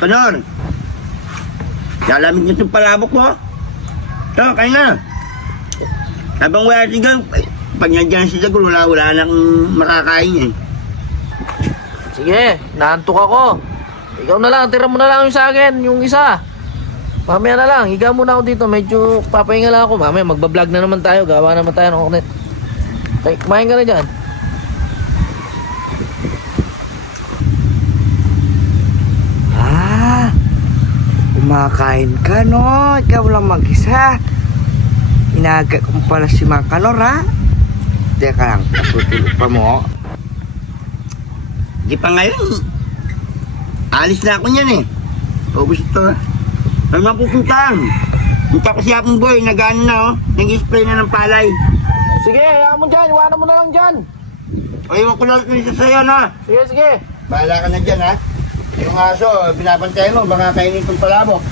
Kanor. Lalamig niyo itong palabok mo. Ito, kain na. Habang wala si Gang, eh, pag nandiyan si Dagol, wala, wala nang makakain eh. Sige, naantok ako. Ikaw na lang, tira mo na lang yung sa akin, yung isa. Mamaya na lang, higa muna ako dito. Medyo papahinga lang ako. Mamaya magbablog na naman tayo. Gawa naman tayo ng oknet. Kumain ka na dyan. Ah, kumakain ka, no? Ikaw lang mag-isa. Inaga ko pala si Makanor, ha? Teka lang, natutulog pa mo. Di pa ngayon. Alis na ako niyan eh. O gusto. Ay mapupuntahan. Punta kasi akong boy, nag-ano na oh. Nag-spray na ng palay. Sige, hayaan mo dyan. Iwanan mo na lang dyan. O iwan ko lang ito isa sa'yo na. Sige, sige. Bahala ka na dyan ha. Yung aso, binabantayan mo, baka kainin kong palabok.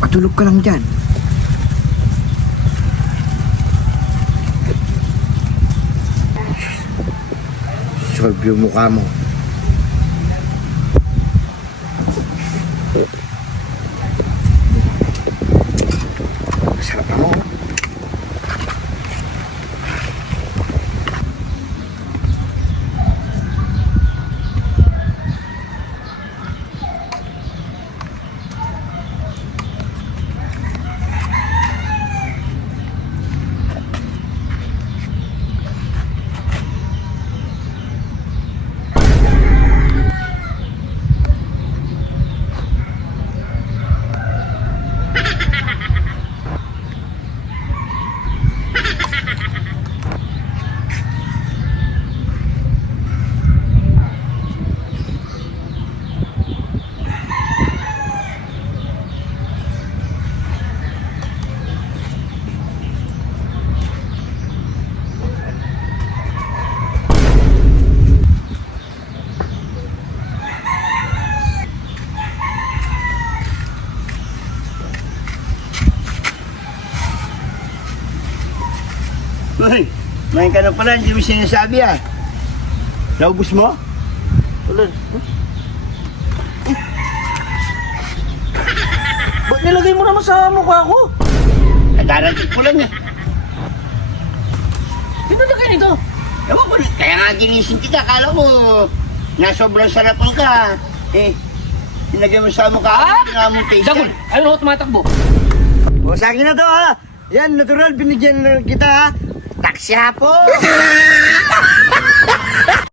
Patulog ka lang dyan. Solve yung mukha mo. Sarap mo. Hoy, main ka na pala, hindi mo sinasabi ah. Naubos mo? Ulan. Ba't nilagay mo naman sa mukha ko? Nadarating ko lang eh. Sino na kayo nito? Ewan ko, kaya nga ginising kita, akala ko na sobrang sarapan ka. Eh, nilagay mo sa mukha, ah? nga mong taste. Dagol, ayun ako tumatakbo. O, sa akin na to, ha? Yan, natural, binigyan na kita, ha? Chapel.